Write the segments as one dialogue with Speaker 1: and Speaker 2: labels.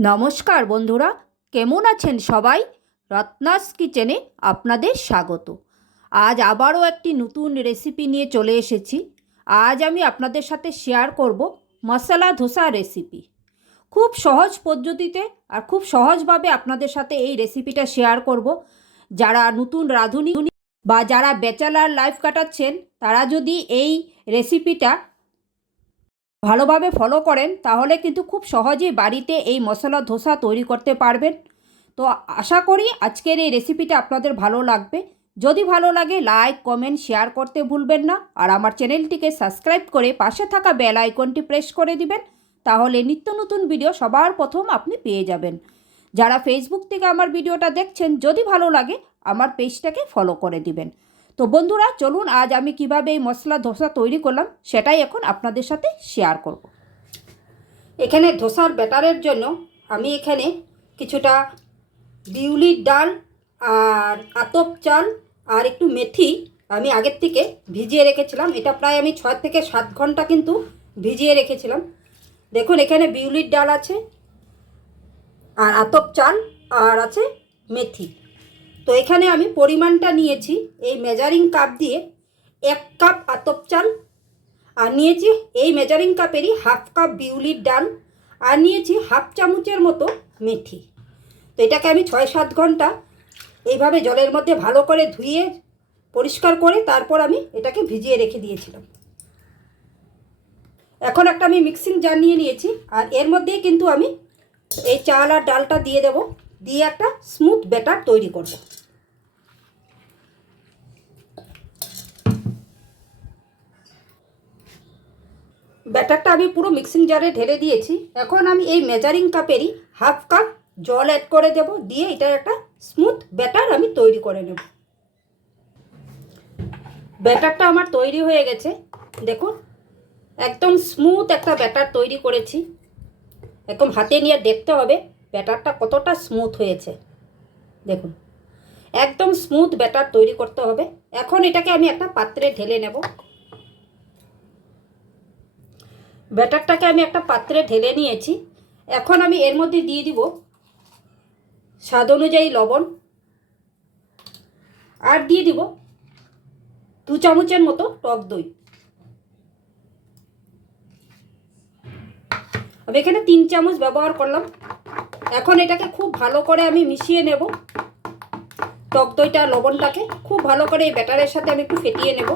Speaker 1: নমস্কার বন্ধুরা, কেমন আছেন সবাই? রত্নাস কিচেনে আপনাদের স্বাগত। আজ আবারও একটি নতুন রেসিপি নিয়ে চলে এসেছি। আজ আমি আপনাদের সাথে শেয়ার করব মশলা ধোসা রেসিপি। খুব সহজ পদ্ধতিতে আর খুব সহজভাবে আপনাদের সাথে এই রেসিপিটা শেয়ার করব। যারা নতুন রাঁধুনি বা যারা ব্যাচেলার লাইফ কাটাচ্ছেন, তারা যদি এই রেসিপিটা ভালোভাবে ফলো করেন, তাহলে কিন্তু খুব সহজেই বাড়িতে এই মশলা ধোসা তৈরি করতে পারবেন। তো আশা করি আজকের এই রেসিপিটা আপনাদের ভালো লাগবে। যদি ভালো লাগে লাইক কমেন্ট শেয়ার করতে ভুলবেন না। আর আমার চ্যানেলটিকে সাবস্ক্রাইব করে পাশে থাকা বেল আইকনটি প্রেস করে দিবেন, তাহলে নিত্য নতুন ভিডিও সবার প্রথম আপনি পেয়ে যাবেন। যারা ফেসবুক থেকে আমার ভিডিওটা দেখছেন, যদি ভালো লাগে, আমার পেজটাকে ফলো করে দিবেন। তো বন্ধুরা, চলুন আজ আমি কীভাবে এই মশলা ধোসা তৈরি করলাম সেটাই এখন আপনাদের সাথে শেয়ার করব। এখানে ধোসার ব্যাটারের জন্য আমি এখানে কিছুটা বিউলির ডাল আর আতপ চাল আর একটু মেথি আমি আগের থেকে ভিজিয়ে রেখেছিলাম। এটা প্রায় আমি ছয় থেকে সাত ঘণ্টা কিন্তু ভিজিয়ে রেখেছিলাম। দেখুন, এখানে বিউলির ডাল আছে আর আতপ চাল আর আছে মেথি। তো এখানে আমি পরিমাণটা নিয়েছি, এই মেজারিং কাপ দিয়ে এক কাপ আতপ চাল, আর নিয়েছি এই মেজারিং কাপেরই হাফ কাপ বিউলির ডাল, আর নিয়েছি হাফ চামচের মতো মেথি। তো এটাকে আমি ছয় সাত ঘণ্টা এইভাবে জলের মধ্যে ভালো করে ধুয়ে পরিষ্কার করে তারপর আমি এটাকে ভিজিয়ে রেখে দিয়েছিলাম। এখন একটা আমি মিক্সিং জার নিয়ে নিয়েছি, আর এর মধ্যেই কিন্তু আমি এই চাল আর ডালটা দিয়ে দেব, দিয়ে একটা স্মুথ ব্যাটার তৈরি করব। ব্যাটারটা আমি পুরো মিক্সিং জারে ঢেলে দিয়েছি। এখন আমি এই মেজারিং কাপেরই হাফ কাপ জল অ্যাড করে দেব, দিয়ে এটার একটা স্মুথ ব্যাটার আমি তৈরি করে নেব। ব্যাটারটা আমার তৈরি হয়ে গেছে। দেখুন, একদম স্মুথ একটা ব্যাটার তৈরি করেছি। একদম হাতে নিয়ে দেখতে হবে ব্যাটারটা কতটা স্মুথ হয়েছে। দেখুন, একদম স্মুথ ব্যাটার তৈরি করতে হবে। এখন এটাকে আমি একটা পাত্রে ঢেলে নেব। ব্যাটারটাকে আমি একটা পাত্রে ঢেলে নিয়েছি। এখন আমি এর মধ্যে দিয়ে দিব স্বাদ অনুযায়ী লবণ। আর দিয়ে দিব দু চামচের মতো টক দই। আমি এখানে তিন চামচ ব্যবহার করলাম। এখন এটাকে খুব ভালো করে আমি মিশিয়ে নেব। টক দইটা, লবণটাকে খুব ভালো করে এই ব্যাটারের সাথে আমি একটু ফেটিয়ে নেব।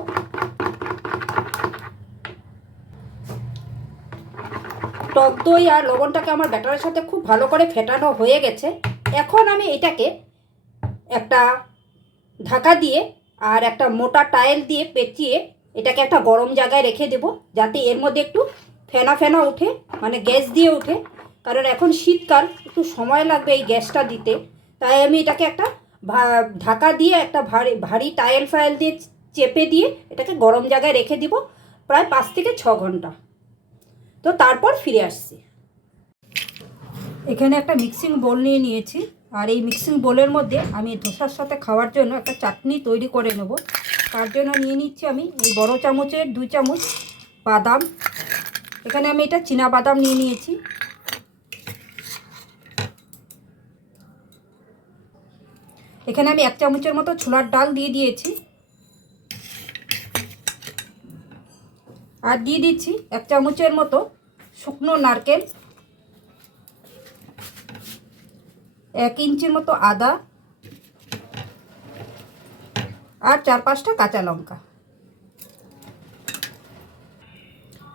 Speaker 1: টক দই আর লবণটাকে আমার ব্যাটারের সাথে খুব ভালো করে ফেটানো হয়ে গেছে। এখন আমি এটাকে একটা ঢাকা দিয়ে আর একটা মোটা টাইল দিয়ে পেঁচিয়ে এটাকে একটা গরম জায়গায় রেখে দেব, যাতে এর মধ্যে একটু ফেনা ফেনা উঠে মানে গ্যাস দিয়ে উঠে। কারণ এখন শীতকাল, একটু সময় লাগবে এই গ্যাসটা দিতে। তাই আমি এটাকে একটা ঢাকা দিয়ে একটা ভারী ভারী টাইল ফাইল দিয়ে চেপে দিয়ে এটাকে গরম জায়গায় রেখে দিব, প্রায় পাঁচ থেকে ছ ঘণ্টা। তো তারপর ফিরে আসছি। এখানে একটা মিক্সিং বোল নিয়ে নিয়েছি। আর এই মিক্সিং বোলের মধ্যে আমি ধোসার সাথে খাওয়ার জন্য একটা চাটনি তৈরি করে নেব। তার জন্য নিয়ে নিচ্ছি আমি এই বড় চামচের দুই চামচ বাদাম। এখানে আমি এটা চীনা বাদাম নিয়ে নিয়েছি। এখানে আমি এক চামচের মতো ছোলার ডাল দিয়ে দিয়েছি। আর দিয়ে দিচ্ছি এক চামচের মতো শুকনো নারকেল, এক ইঞ্চির মতো আদা আর চার পাঁচটা কাঁচা লঙ্কা।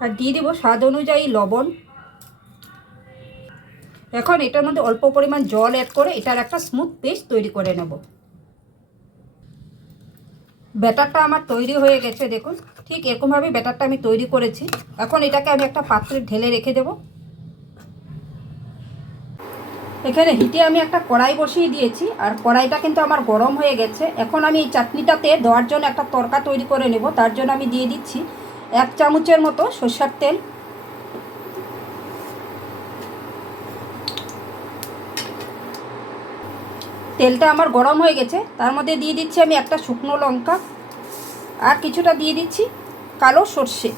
Speaker 1: আর দিয়ে দেবো স্বাদ অনুযায়ী লবণ। এখন এটার মধ্যে অল্প পরিমাণ জল অ্যাড করে এটার একটা স্মুথ পেস্ট তৈরি করে নেব। ব্যাটারটা আমার তৈরি হয়ে গেছে, দেখুন। ঠিক এরকমভাবে ব্যাটারটা আমি তৈরি করেছি। এখন এটাকে আমি একটা পাত্রে ঢেলে রেখে দেব। এখানে হিটে আমি একটা কড়াই বসিয়ে দিয়েছি, আর কড়াইটা কিন্তু আমার গরম হয়ে গেছে। এখন আমি এই চাটনিটাতে দেওয়ার জন্য একটা তরকা তৈরি করে নেব। তার জন্য আমি দিয়ে দিচ্ছি এক চামচের মতো সর্ষার তেল তেলটা আমার গরম হয়ে গেছে। তার মধ্যে দিয়ে দিচ্ছি আমি একটা শুকনো লঙ্কা আর কিছুটা দিয়ে দিচ্ছি কালো সর্ষে।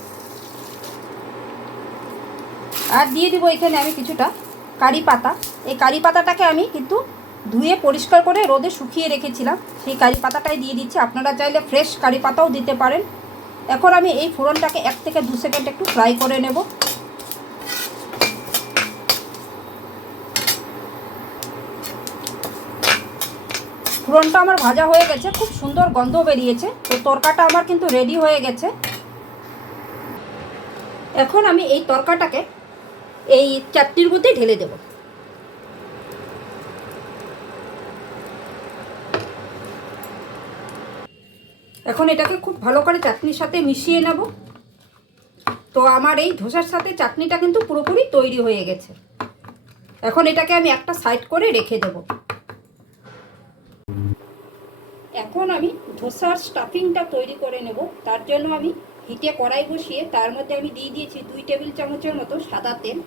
Speaker 1: আর দিয়ে দিব এখানে আমি কিছুটা কারি পাতা। এই কারি পাতাটাকে আমি কিন্তু ধুয়ে পরিষ্কার করে রোদে শুকিয়ে রেখেছিলাম। সেই কারি পাতাটাই দিয়ে দিচ্ছি। আপনারা চাইলে ফ্রেশ কারি পাতাও দিতে পারেন। এখন আমি এই ফোড়নটাকে এক থেকে দু সেকেন্ড একটু ফ্রাই করে নেব। ফোড়নটা আমার ভাজা হয়ে গেছে, খুব সুন্দর গন্ধ বেরিয়েছে, তো তরকাটা আমার কিন্তু রেডি হয়ে গেছে। এখন আমি এই তরকাটাকে এই চাটনির মধ্যে ঢেলে দেব। এখন এটাকে খুব ভালো করে চাটনির সাথে মিশিয়ে নেব। তো আমার এই ধোসার সাথে চাটনিটা কিন্তু পুরোপুরি তৈরি হয়ে গেছে। এখন এটাকে আমি একটা সাইড করে রেখে দেব। এখন আমি ধোসার স্টাফিংটা তৈরি করে নেব। তার জন্য আমি হিটে কড়াই বসিয়ে তার মধ্যে আমি দিয়ে দিয়েছি দুই টেবিল চামচের মতো সাদা তেল।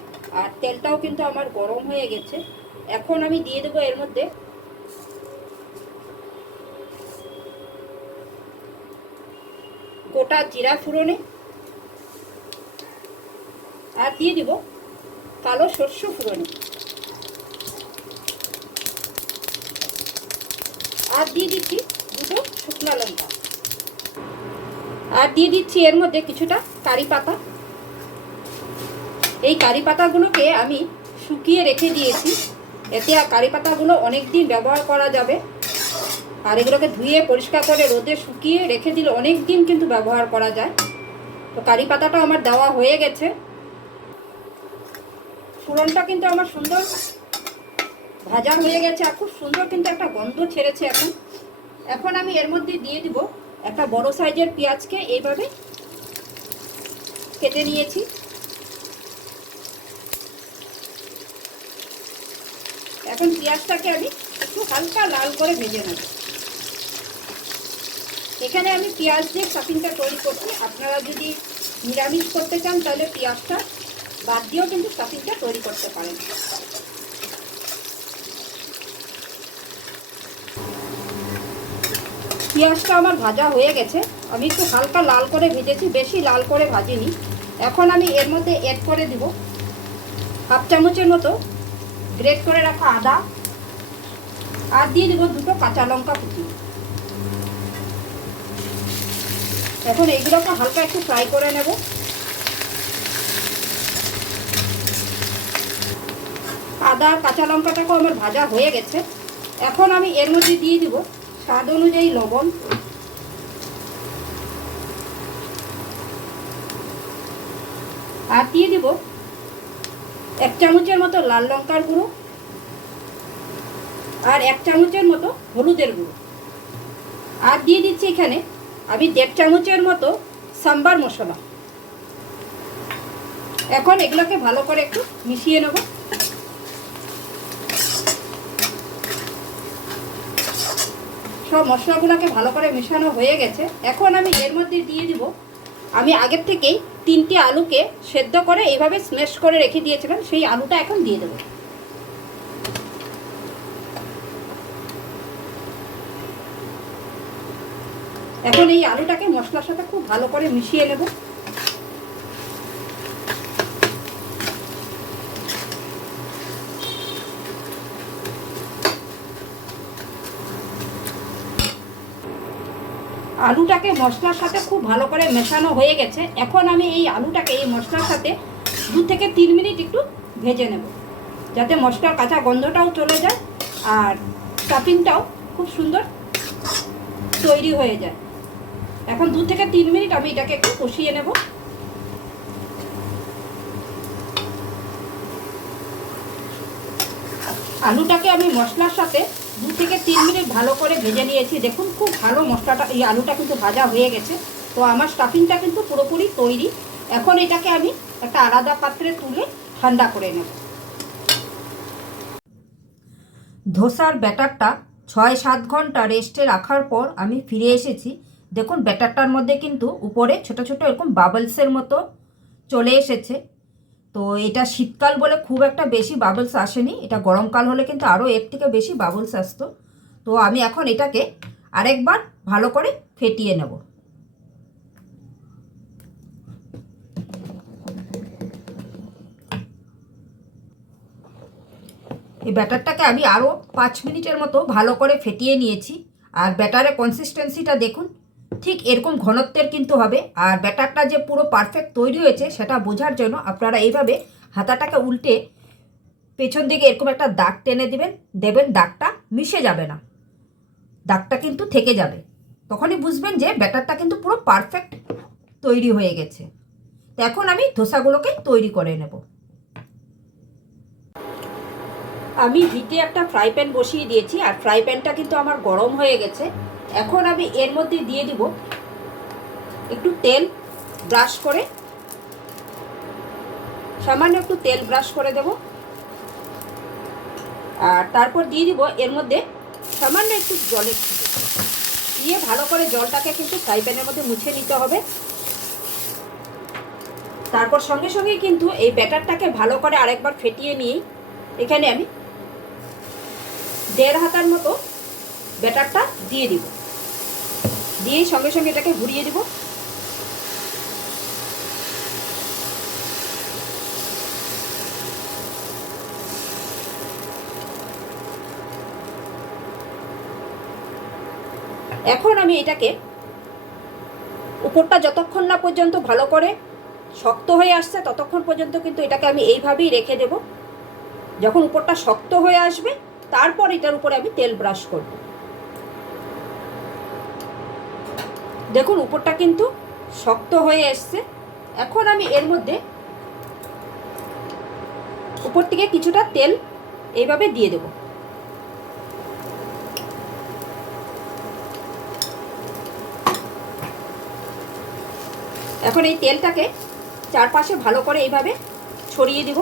Speaker 1: আর তেলটাও কিন্তু আমার গরম হয়ে গেছে। এখন আমি দিয়ে দেবো এর মধ্যে গোটা জিরা ফুরনে আর দিয়ে দিব কালো শস্য ফুরনে আর দিয়ে দিচ্ছি দুটো শুকনো লঙ্কা। আর দিয়ে দিচ্ছি এর মধ্যে কিছুটা কারি পাতা। এই কারি পাতাগুলোকে আমি শুকিয়ে রেখে দিয়েছি। এতে কারি পাতাগুলো অনেক দিন ব্যবহার করা যাবে। আর এগুলোকে ধুয়ে পরিষ্কার করে রোদে শুকিয়ে রেখে দিলে অনেক দিন কিন্তু ব্যবহার করা যায়। তো কারি পাতাটা আমার দেওয়া হয়ে গেছে। ফোড়নটা কিন্তু আমার সুন্দর ভাজা হয়ে গেছে আর খুব সুন্দর কিন্তু একটা গন্ধ ছেড়েছে এখন। এখন আমি এর মধ্যে দিয়ে দিব একটা বড় সাইজের পেঁয়াজকে, এইভাবে কেটে নিয়েছি। এখন পেঁয়াজটাকে আমি একটু হালকা লাল করে ভেজে নেব। এখানে আমি পেঁয়াজ দিয়ে স্টাফিংটা তৈরি করছি। আপনারা যদি নিরামিষ করতে চান, তাহলে পেঁয়াজটা বাদ দিয়েও কিন্তু স্টাফিংটা তৈরি করতে পারেন। পেঁয়াজটা আমার ভাজা হয়ে গেছে। আমি একটু হালকা লাল করে ভেজেছি, বেশি লাল করে ভাজিনি। এখন আমি এর মধ্যে অ্যাড করে দিব হাফ চামচের মতো গ্রেট করে রাখা আদা আর দিয়ে দেবো দুটো কাঁচা লঙ্কা কুচি। এখন এইগুলোকে হালকা একটু ফ্রাই করে নেব। আদা কাঁচা লঙ্কাটাকেও আমার ভাজা হয়ে গেছে। এখন আমি এর মধ্যে দিয়ে দিব স্বাদ অনুযায়ী লবণ। আর দিয়ে দিব এক চামচের মতো লাল লঙ্কার গুঁড়ো আর এক চামচের মতো হলুদের গুঁড়ো। আর দিয়ে দিচ্ছি এখানে আমি দেড় চামচের মতো সাম্বার মশলা। এখন এগুলোকে ভালো করে একটু মিশিয়ে নেব। সব মশলাগুলোকে ভালো করে মেশানো হয়ে গেছে। এখন আমি এর মধ্যে দিয়ে দিব। আমি আগের থেকেই তিনটি আলুকে সেদ্ধ করে এইভাবে স্ম্যাশ করে রেখে দিয়েছিলাম। সেই আলুটা এখন দিয়ে দেবো। এখন এই আলুটাকে মশলার সাথে খুব ভালো করে মিশিয়ে নেব। আলুটাকে মশলার সাথে খুব ভালো করে মেশানো হয়ে গেছে। এখন আমি এই আলুটাকে এই মশলার সাথে দু থেকে তিন মিনিট একটু ভেজে নেব, যাতে মশলার কাঁচা গন্ধটাও চলে যায় আর স্টাফিংটাও খুব সুন্দর তৈরি হয়ে যায়। এখন দু থেকে তিন মিনিট আমি এটাকে একটু কষিয়ে নেব। আলুটাকে আমি মশলার সাথে দু থেকে তিন মিনিট ভালো করে ভেজে নিয়েছি। দেখুন, খুব ভালো মশলাটা, এই আলুটা কিন্তু ভাজা হয়ে গেছে। তো আমার স্টাফিংটা কিন্তু পুরোপুরি তৈরি। এখন এটাকে আমি একটা আলাদা পাত্রে তুলে ঠান্ডা করে নেব। ধোসার ব্যাটারটা ছয় সাত ঘণ্টা রেস্টে রাখার পর আমি ফিরে এসেছি। দেখুন, ব্যাটারটার মধ্যে কিন্তু উপরে ছোট ছোট এরকম বাবলসের মতো চলে এসেছে। তো এটা শীতকাল বলে খুব একটা বেশি বাবলস আসেনি, এটা গরমকাল হলে কিন্তু আরও এর থেকে বেশি বাবলস আসতো। তো আমি এখন এটাকে আরেকবার ভালো করে ফেটিয়ে নেব। এই ব্যাটারটাকে আমি আরও পাঁচ মিনিটের মতো ভালো করে ফেটিয়ে নিয়েছি, আর ব্যাটারের কনসিস্টেন্সিটা দেখুন। ঠিক এরকম ঘনত্বের কিন্তু হবে। আর ব্যাটারটা যে পুরো পারফেক্ট তৈরি হয়েছে, সেটা বোঝার জন্য আপনারা এইভাবে হাতাটাকে উল্টে পেছন দিকে এরকম একটা দাগ টেনে দিবেন, দেবেন, দাগটা মিশে যাবে না। দাগটা কিন্তু থেকে যাবে। তখনই বুঝবেন যে ব্যাটারটা কিন্তু পুরো পারফেক্ট তৈরি হয়ে গেছে। তো এখন আমি ধোসাগুলোকে তৈরি করে নেব। আমি হিটে একটা ফ্রাই প্যান বসিয়ে দিয়েছি, আর ফ্রাই প্যানটা কিন্তু আমার গরম হয়ে গেছে। এখন আমি এর মধ্যে দিয়ে দিব একটু তেল ব্রাশ করে। সামান্য একটু তেল ব্রাশ করে দেব। আর তারপর দিয়ে দিব এর মধ্যে সামান্য একটু জলের দিয়ে ভালো করে জলটাকে কিন্তু ফ্রাই প্যানের মধ্যে মুছে নিতে হবে। তারপর সঙ্গে সঙ্গে কিন্তু এই ব্যাটারটাকে ভালো করে আরেকবার ফেটিয়ে নিয়েই এখানে আমি দেড় হাতার মতো ব্যাটারটা দিয়ে দিব। দিয়েই সঙ্গে সঙ্গে এটাকে ঘুরিয়ে দিব। এখন আমি এটাকে উপরটা যতক্ষণ না পর্যন্ত ভালো করে শক্ত হয়ে আসছে, ততক্ষণ পর্যন্ত কিন্তু এটাকে আমি এইভাবেই রেখে দেব। যখন উপরটা শক্ত হয়ে আসবে, তারপর এটার উপরে আমি তেল ব্রাশ করব। দেখুন, উপরটা কিন্তু শক্ত হয়ে এসছে। এখন আমি এর মধ্যে উপর থেকে কিছুটা তেল এইভাবে দিয়ে দেব। এখন এই তেলটাকে চারপাশে ভালো করে এইভাবে ছড়িয়ে দিব।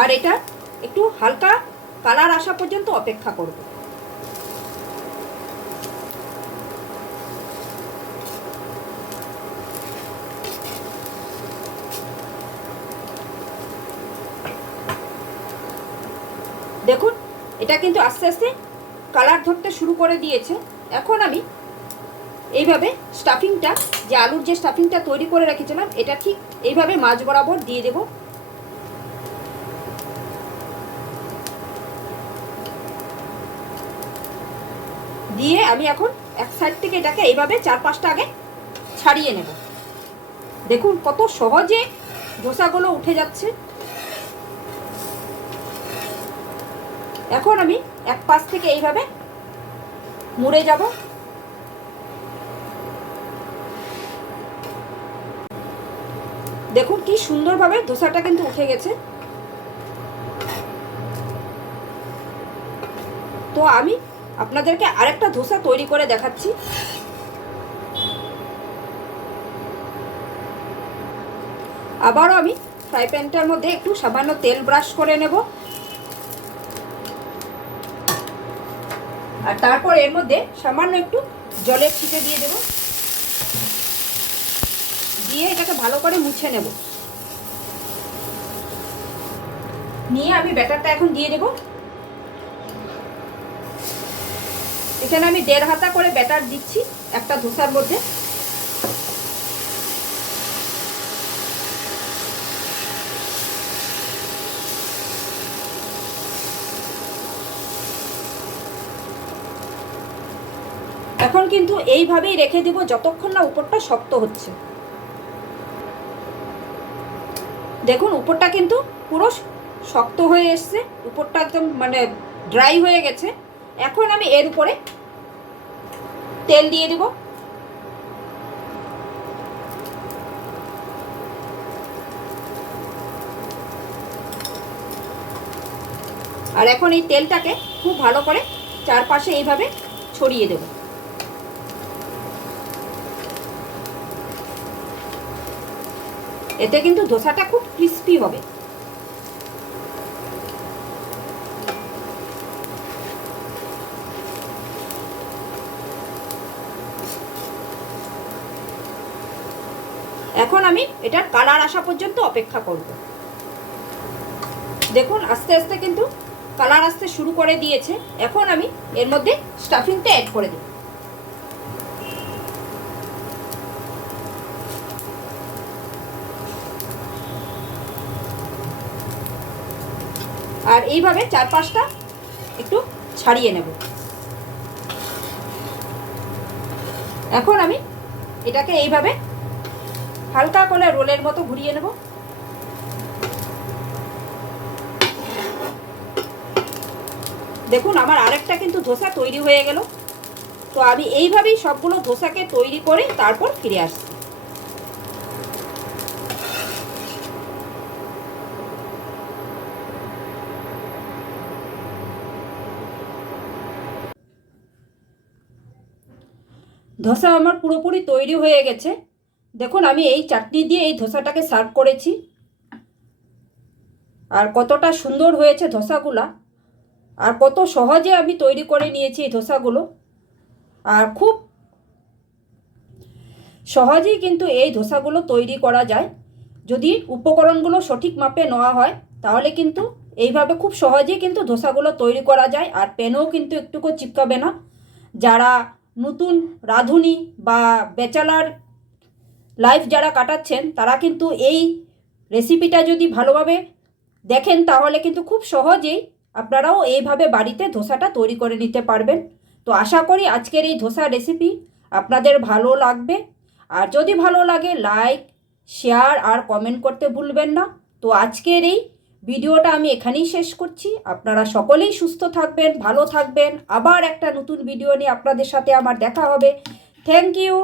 Speaker 1: আর এটা একটু হালকা কালার আসা পর্যন্ত অপেক্ষা করব। দেখুন, এটা কিন্তু আস্তে আস্তে কালার ধরতে শুরু করে দিয়েছে। এখন আমি এইভাবে স্টাফিংটা, যে আলুর যে স্টাফিংটা তৈরি করে রেখেছিলাম, এটা ঠিক এইভাবে মাছ বরাবর দিয়ে দেবো। দিয়ে আমি এখন এক সাইড থেকে এটাকে এইভাবে চার পাঁচটা আগে ছাড়িয়ে নেব। দেখুন কত সহজে ধোসাগুলো উঠে যাচ্ছে। এখন আমি এক পাশ থেকে এইভাবে মুড়ে যাব। দেখুন কি সুন্দরভাবে ধোসাটা কিন্তু উঠে গেছে। তো আমি আপনাদেরকে আরেকটা ধোসা তৈরি করে দেখাচ্ছি। আবারও আমি ফ্রাই প্যানটার মধ্যে একটু সামান্য তেল ব্রাশ করে নেব। আর তারপর এর মধ্যে সামান্য একটু জলের ছিটে দিয়ে দেব। দিয়ে এটাকে ভালো করে মুছে নেব। নিয়ে আমি ব্যাটারটা এখন দিয়ে দেবো। এখানে আমি দেড় হাতা করে ব্যাটার দিচ্ছি, একটা ধোসার মধ্যে। এখন কিন্তু এইভাবেই রেখে দিব যতক্ষণ না উপরটা শক্ত হচ্ছে। দেখুন, উপরটা কিন্তু পুরো শক্ত হয়ে এসছে, উপরটা একদম মানে ড্রাই হয়ে গেছে। এখন আমি এর উপরে তেল দিয়ে দেব। আর এখন এই তেলটাকে খুব ভালো করে চারপাশে এইভাবে ছড়িয়ে দেব। এতে কিন্তু ধোসাটা খুব ক্রিস্পি হবে। এখন আমি এটার কালার আসা পর্যন্ত অপেক্ষা করব। দেখুন, আস্তে আস্তে কিন্তু কালার আসতে শুরু করে দিয়েছে। এখন আমি এর মধ্যে স্টাফিংটা অ্যাড করে দেব। আর এইভাবে চার পাঁচটা একটু ছাড়িয়ে নেব। এখন আমি এটাকে এইভাবে হালকা করে রোলের মতো ঘুরিয়ে নেব। দেখুন, আমার আরেকটা কিন্তু ধোসা তৈরি হয়ে গেল। তো আমি এইভাবেই সবগুলো ধোসাকে তৈরি করে তারপর ফিরে আসছি। ধোসা আমার পুরোপুরি তৈরি হয়ে গেছে। দেখুন, আমি এই চাটনি দিয়ে এই ধোসাটাকে সার্ভ করেছি। আর কতটা সুন্দর হয়েছে ধোসাগুলা। আর কত সহজে আমি তৈরি করে নিয়েছি এই ধোসাগুলো। আর খুব সহজেই কিন্তু এই ধোসাগুলো তৈরি করা যায়। যদি উপকরণগুলো সঠিক মাপে নেওয়া হয়, তাহলে কিন্তু এইভাবে খুব সহজেই কিন্তু ধোসাগুলো তৈরি করা যায়। আর পেনও কিন্তু একটুকু চিপকাবে না। যারা নতুন রাঁধুনি বা ব্যাচেলার লাইফ যারা কাটাচ্ছেন, তারা কিন্তু এই রেসিপিটা যদি ভালোভাবে দেখেন, তাহলে কিন্তু খুব সহজেই আপনারাও এইভাবে বাড়িতে ধোসাটা তৈরি করে নিতে পারবেন। তো আশা করি আজকের এই ধোসা রেসিপি আপনাদের ভালো লাগবে। আর যদি ভালো লাগে লাইক শেয়ার আর কমেন্ট করতে ভুলবেন না। তো আজকের এই ভিডিওটা আমি এখানেই শেষ করছি। আপনারা সকলেই সুস্থ থাকবেন, ভালো থাকবেন। আবার একটা নতুন ভিডিও নিয়ে আপনাদের সাথে আমার দেখা হবে। Thank you